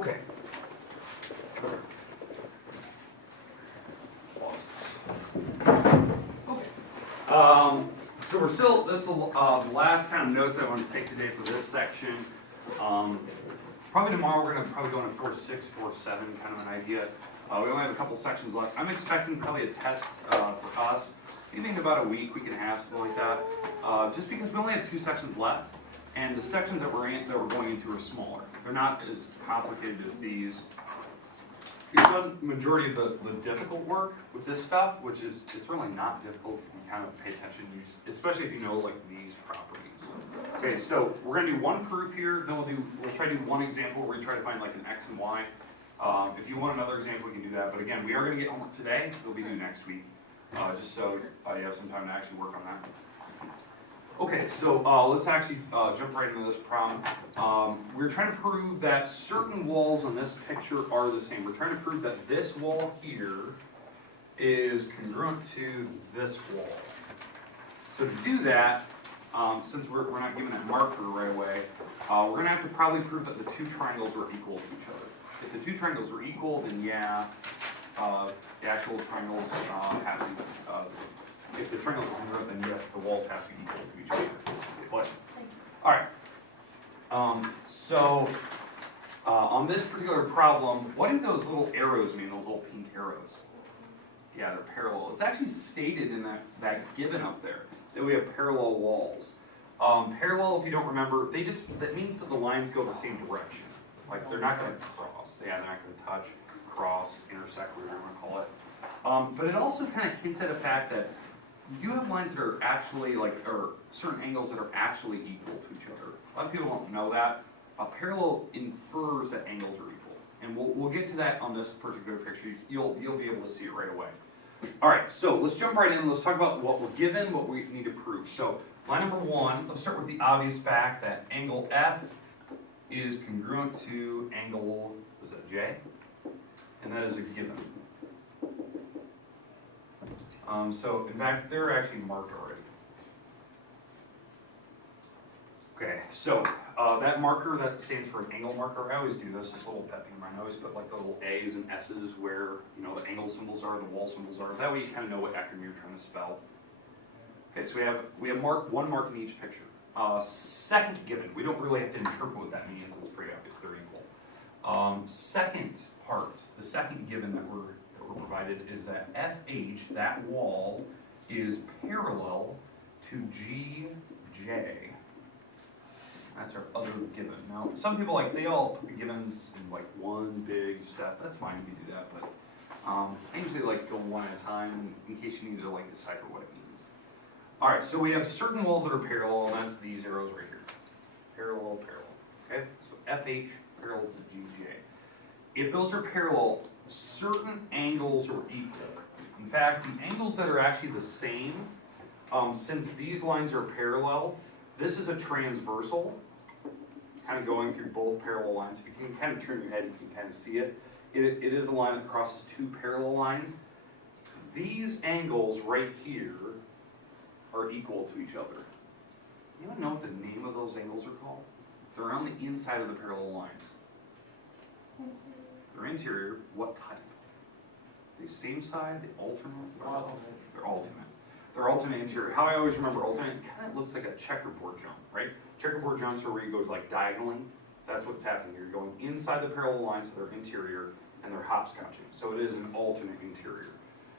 Okay. So we're still, this is the last kind of notes I want to take today for this section. Probably tomorrow we're going to probably go into 4.6, 4.7, kind of an idea. We only have a couple sections left. I'm expecting probably a test for us, maybe in about a week, week and a half, something like that. Just because we only have 2 sections left, and the sections that we're going into are smaller. They're not as complicated as these. We've done the majority of the difficult work with this stuff, which is, it's really not difficult if you kind of pay attention, especially if you know like these properties. Okay, so we're gonna do one proof here, then we'll try to do one example where we try to find like an X and Y. If you want another example, we can do that. But again, we are gonna get homework today, it'll be due next week, just so you have some time to actually work on that. Okay, so let's actually jump right into this problem. We're trying to prove that certain walls on this picture are the same. We're trying to prove that this wall here is congruent to this wall. So to do that, since we're not given a marker right away, we're going to have to probably prove that the 2 triangles are equal to each other. If the 2 triangles are equal, then yeah, the actual triangles have to if the triangles are congruent, then yes, the walls have to be equal to each other. But, all right. So on this particular problem, what do those little arrows mean? Those little pink arrows? Yeah, they're parallel. It's actually stated in that given up there that we have parallel walls. Parallel, if you don't remember, that means that the lines go the same direction. Like they're not going to cross. Yeah, they're not going to touch, cross, intersect, whatever you want to call it. But it also kind of hints at the fact that you have lines that are actually or certain angles that are actually equal to each other. A lot of people don't know that. Parallel infers that angles are equal, and we'll get to that on this particular picture. You'll be able to see it right away. All right, so let's jump right in. Let's talk about what we're given, what we need to prove. So line number 1. Let's start with the obvious fact that angle F is congruent to angle, was that J? And that is a given. So in fact, they're actually marked already. Okay, so that marker, that stands for an angle marker. I always do this, this little pet thing of mine. I always put like the little A's and S's where, you know, the angle symbols are, the wall symbols are. That way you kind of know what acronym you're trying to spell. Okay, so we have one mark in each picture. Second given, we don't really have to interpret what that means. It's pretty obvious they're equal. Second part, the second given that we're provided is that FH, that wall, is parallel to GJ. That's our other given. Now, some people they all put the givens in like one big step. That's fine if you do that, but I usually go one at a time in case you need to decipher what it means. All right, so we have certain walls that are parallel, and that's these arrows right here. Parallel, parallel. Okay, so FH parallel to GJ. If those are parallel, certain angles are equal. In fact, the angles that are actually the same, since these lines are parallel, this is a transversal. It's kind of going through both parallel lines. If you can kind of turn your head, you can kind of see it. It is a line that crosses 2 parallel lines. These angles right here are equal to each other. You want to know what the name of those angles are called? They're on the inside of the parallel lines. They're interior. What type? The same side, the alternate? They're alternate. They're alternate interior. How I always remember alternate, it kind of looks like a checkerboard jump, right? Checkerboard jumps are where you go diagonally. That's what's happening here. You're going inside the parallel lines, so they're interior, and they're hopscotching. So it is an alternate interior.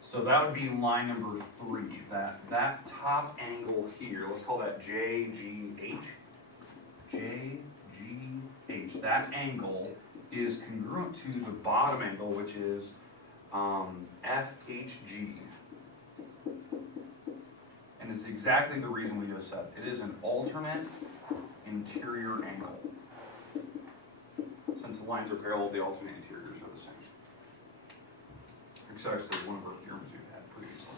So that would be line number 3. That top angle here, let's call that JGH. JGH. That angle is congruent to the bottom angle, which is FHG. And it's exactly the reason we just said. It is an alternate interior angle. Since the lines are parallel, the alternate interiors are the same. It's actually one of our theorems we've had previously.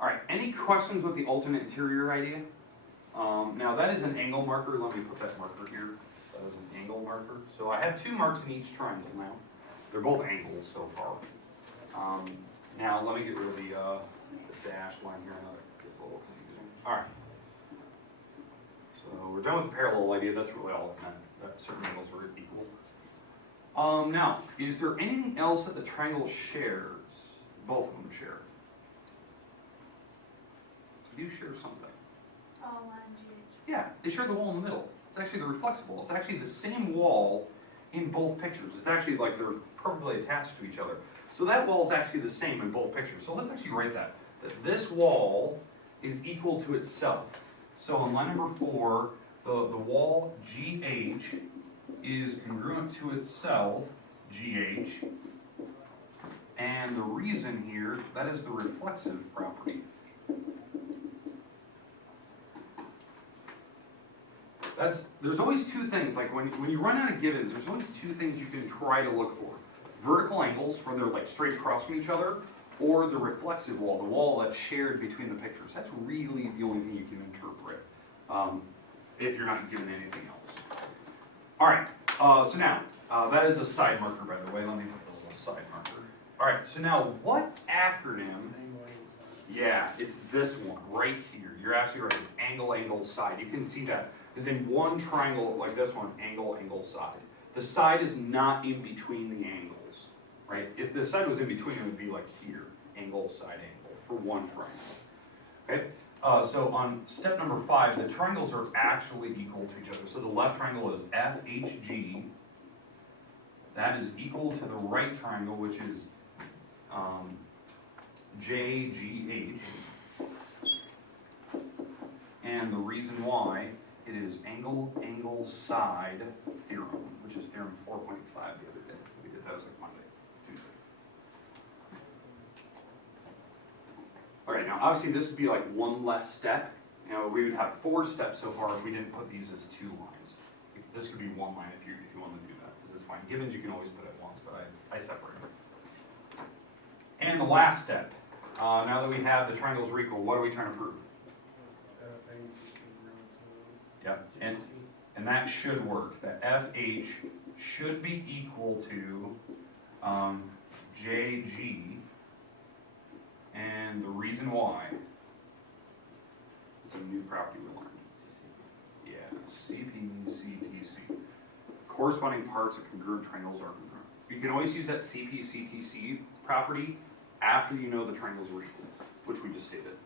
All right, any questions with the alternate interior idea? Now that is an angle marker. Let me put that marker here. That is an angle marker. So I have 2 marks in each triangle now. They're both angles so far. Now let me get rid of the dashed line here. I know that gets a little confusing. All right. So we're done with the parallel idea. That's really all it meant, that certain angles are equal. Now, is there anything else that the triangle shares? Both of them share. They do share something. Oh, line GH. Yeah, they share the wall in the middle. It's actually the reflexive wall. It's actually the same wall in both pictures. It's actually like they're perfectly attached to each other. So that wall is actually the same in both pictures. So let's actually write that this wall is equal to itself. So on line number 4, the wall GH is congruent to itself, GH, and the reason here, that is the reflexive property. There's always two things, like when you run out of givens, there's always two things you can try to look for. Vertical angles, where they're like straight across from each other, or the reflexive wall, the wall that's shared between the pictures. That's really the only thing you can interpret if you're not given anything else. All right, so now, that is a side marker, by the way. Let me put those as a side marker. All right, so now what acronym? Yeah, it's this one right here. You're absolutely right. It's angle, angle, side. You can see that. Because in one triangle like this one, angle, angle, side. The side is not in between the angles, right? If the side was in between, it would be like here, angle, side, angle, for one triangle, okay? So on step number 5, the triangles are actually equal to each other. So the left triangle is FHG. That is equal to the right triangle, which is JGH. And the reason why, it is angle, angle, side theorem, which is theorem 4.5 the other day. We did that as like Monday, Tuesday. Okay, now obviously this would be like one less step. You know, we would have 4 steps so far if we didn't put these as 2 lines. This could be 1 line if you want to do that, because it's fine. Givens you can always put at once, but I separate them. And the last step, now that we have the triangles are equal, what are we trying to prove? Yep, and that should work. That FH should be equal to JG, and the reason why, it's a new property we learned. Yeah, CP, CTC. Corresponding parts of congruent triangles are congruent. You can always use that CP, CTC property after you know the triangles are equal, which we just stated.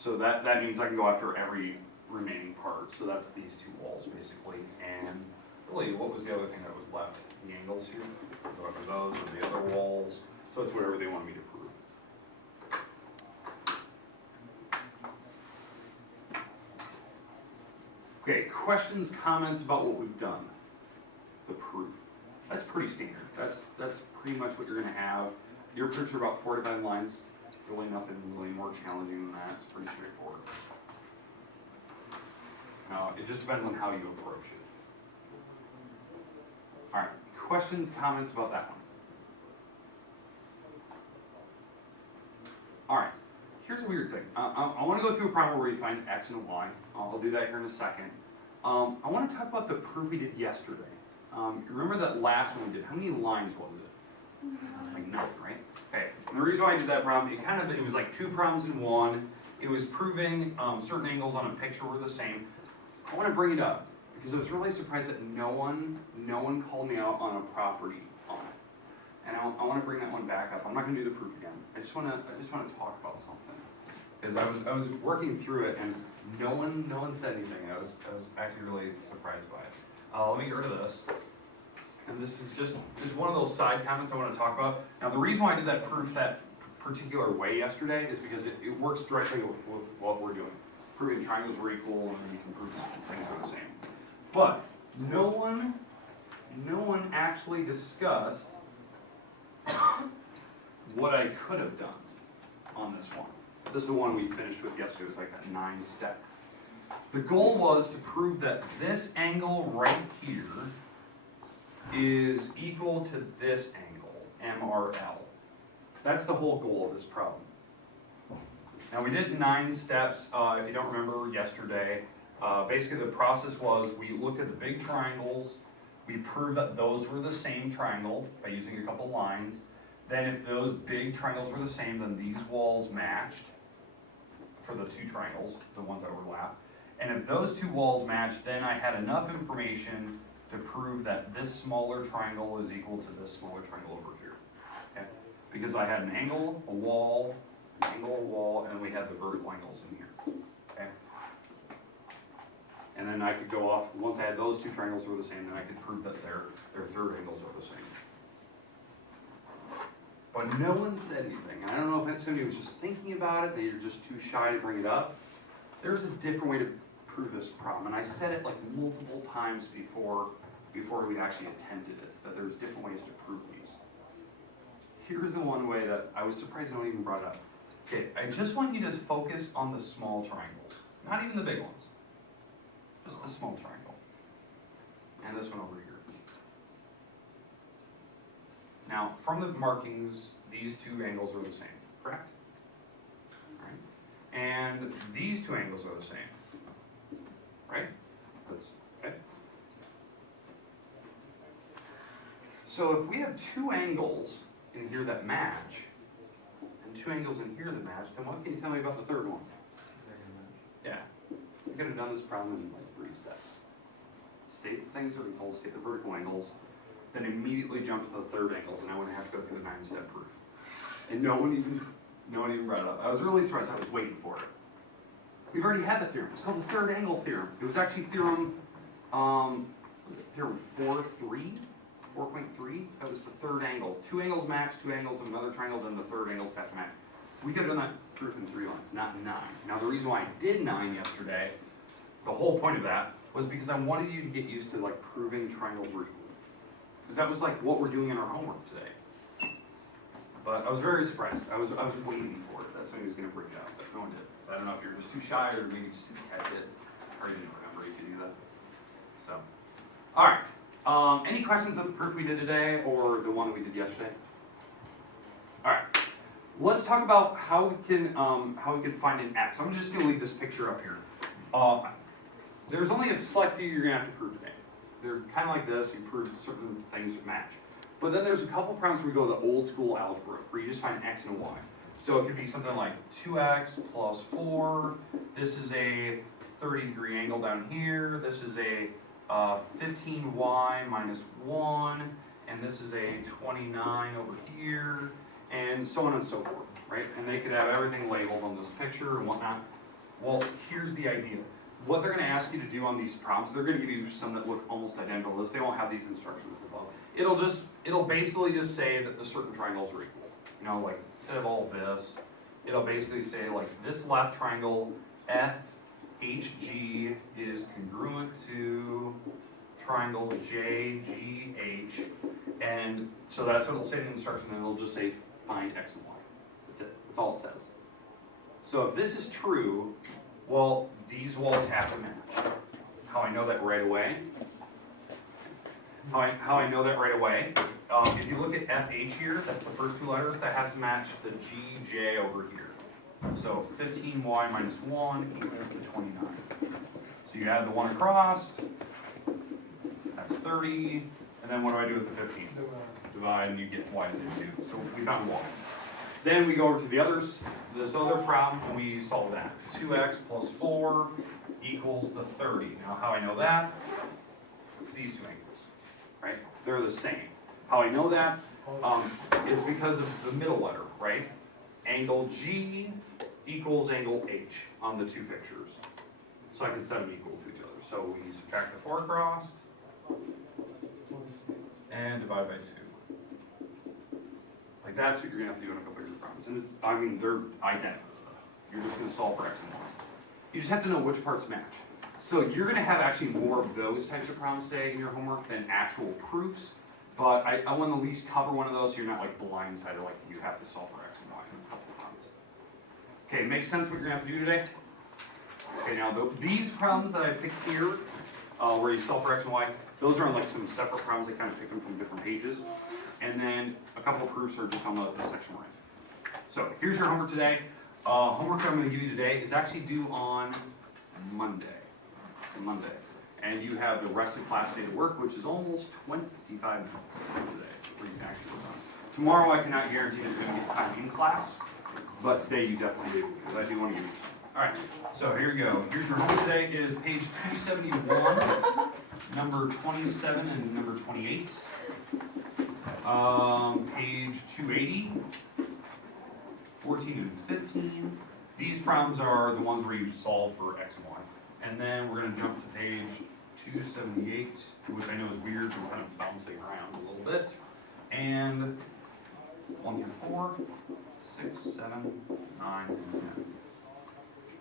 So that means I can go after every remaining part. So that's these 2 walls basically. And really, what was the other thing that was left? The angles here. Go after those or the other walls. So it's whatever they want me to prove. Okay, questions, comments about what we've done? The proof. That's pretty standard. That's pretty much what you're going to have. Your proofs are about 4 to 5 lines. Really nothing really more challenging than that. It's pretty straightforward. It just depends on how you approach it. All right, questions, comments about that one? All right, here's a weird thing. I want to go through a problem where we find x and y. I'll do that here in a second. I want to talk about the proof we did yesterday. Remember that last one we did? How many lines was it? Like 9, right? Okay, and the reason why I did that problem, it was like 2 problems in one. It was proving certain angles on a picture were the same. I want to bring it up because I was really surprised that no one called me out on a property on it, and I want to bring that one back up. I'm not going to do the proof again. I just want to talk about something because I was working through it and no one said anything. I was actually really surprised by it. Let me get rid of this. And this is just one of those side comments I want to talk about. Now the reason why I did that proof that particular way yesterday is because it works directly with what we're doing. Proving triangles are equal, and then you can prove things are the same. But no one actually discussed what I could have done on this one. This is the one we finished with yesterday. It was like that 9-step. The goal was to prove that this angle right here is equal to this angle, MRL. That's the whole goal of this problem. Now we did 9 steps, if you don't remember yesterday. Basically the process was we looked at the big triangles, we proved that those were the same triangle by using a couple lines. Then if those big triangles were the same, then these walls matched for the 2 triangles, the ones that overlap. And if those two walls match, then I had enough information to prove that this smaller triangle is equal to this smaller triangle over here. Okay? Because I had an angle, a wall, and then we had the vertical angles in here. Okay? And then I could go off, once I had those two triangles were the same, then I could prove that their third angles are the same. But no one said anything. And I don't know if somebody was just thinking about it, they were just too shy to bring it up. There's a different way to prove this problem, and I said it like multiple times before we actually attempted it, that there's different ways to prove these. Here's the one way that I was surprised no one even brought it up. Okay, I just want you to focus on the small triangles, not even the big ones. Just the small triangle. And this one over here. Now, from the markings, these two angles are the same, correct? All right. And these two angles are the same, right? Okay. So if we have two angles in here that match, and two angles in here that match, then what can you tell me about the third one? Yeah. We could have done this problem in like 3 steps. State the things that are equal, state the vertical angles, then immediately jump to the third angles, and I wouldn't have to go through the 9-step proof. And no one even brought it up. I was really surprised. I was waiting for it. We've already had the theorem. It's called the third angle theorem. It was actually theorem, theorem 4.3? That was the third angle. 2 angles match, 2 angles in another triangle, then the third angles have to match. We could have done that proof in 3 lines, not 9. Now the reason why I did 9 yesterday, the whole point of that, was because I wanted you to get used to like proving triangles were equal. Because that was like what we're doing in our homework today. But I was very surprised. I was waiting for it. That somebody was going to bring it up, but no one did. So I don't know if you're just too shy or maybe just didn't catch it, or you didn't remember you could do that. So, all right. Any questions of the proof we did today or the one we did yesterday? All right. Let's talk about how we can find an x. I'm just going to leave this picture up here. There's only a select few you're going to have to prove today. They're kind of like this. You prove certain things that match. But then there's a couple problems where we go to the old school algebra, where you just find x and y. So it could be something like 2x plus 4. This is a 30-degree angle down here. This is a 15y minus 1. And this is a 29 over here. And so on and so forth, right? And they could have everything labeled on this picture and whatnot. Well, here's the idea. What they're going to ask you to do on these problems, they're going to give you some that look almost identical to this. They won't have these instructions above. It'll basically just say that the certain triangles are equal. You know, like instead of all this, it'll basically say like this left triangle FHG is congruent to triangle JGH, and so that's what it'll say in the instruction, and it'll just say find x and y. That's it. That's all it says. So if this is true, well, these walls have to match. How I know that right away? How I know that right away? If you look at FH here, that's the first 2 letters, that has to match the GJ over here. So 15y minus 1 equals to 29. So you add the 1 across, that's 30, and then what do I do with the 15? Divide, and you get y is equal to 2. So we found y. Then we go over to this other problem, and we solve that. 2x plus 4 equals the 30. Now how I know that? It's these 2 angles, right? They're the same. How I know that is because of the middle letter, right? Angle G equals angle H on the 2 pictures. So I can set them equal to each other. So we subtract the 4 across and divide by 2. Like that's what you're going to have to do in a couple of your problems. And they're identical stuff. You're just going to solve for x and y. You just have to know which parts match. So you're going to have actually more of those types of problems today in your homework than actual proofs. But I want to at least cover one of those so you're not like blindsided like you have to solve for x and y in a couple of problems. Okay, makes sense what you're going to have to do today? Okay, now these problems that I picked here, where you solve for x and y, those are on like some separate problems. I kind of picked them from different pages. And then a couple of proofs are just on the section we're in. So here's your homework today. Homework that I'm going to give you today is actually due on Monday. And you have the rest of class day to work, which is almost 25 minutes today where you can actually work on it. Tomorrow I cannot guarantee that you're going to get time in class, but today you definitely do, because I do want to give you. Alright, so here we go. Here's your homework today. It is page 271, number 27 and number 28. Page 280, 14 and 15. These problems are the ones where you solve for x and y. And then we're going to jump to page 278, which I know is weird, so we're kind of bouncing around a little bit. And 1 through 4, 6, 7, 9, and 10.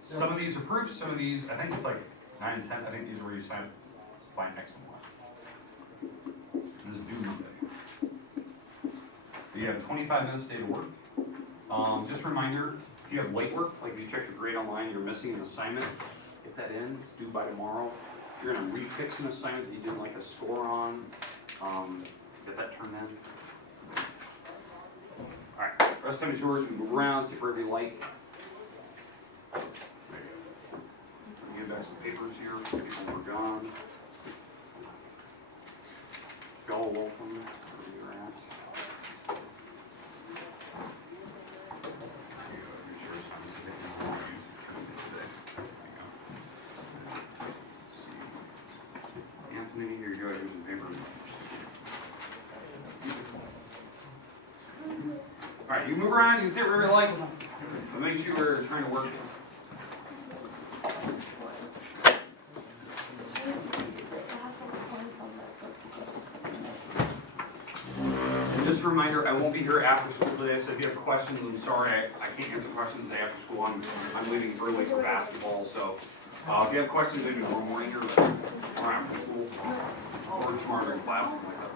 Some of these are proofs, some of these, I think it's like 9 and 10, I think these are where you find x and y. This is due Monday. So you have 25 minutes a day to work. Just a reminder, if you have late work, like if you check your grade online, you're missing an assignment, get that in, it's due by tomorrow. If you're gonna refix an assignment that you didn't like a score on, get that turned in. Alright, rest time is yours, you can move around, see for every light. There you go. Let me give back some papers here, people were gone. Y'all welcome, wherever you're at. Anthony, here you go, here's some papers. Alright, you move around, you can sit wherever you like, but make sure you're trying to work. And just a reminder, I won't be here after school today, so if you have questions, I'm sorry, I can't answer questions today after school. I'm leaving early for basketball, so if you have questions, maybe tomorrow morning or after school, or tomorrow during class, something like that.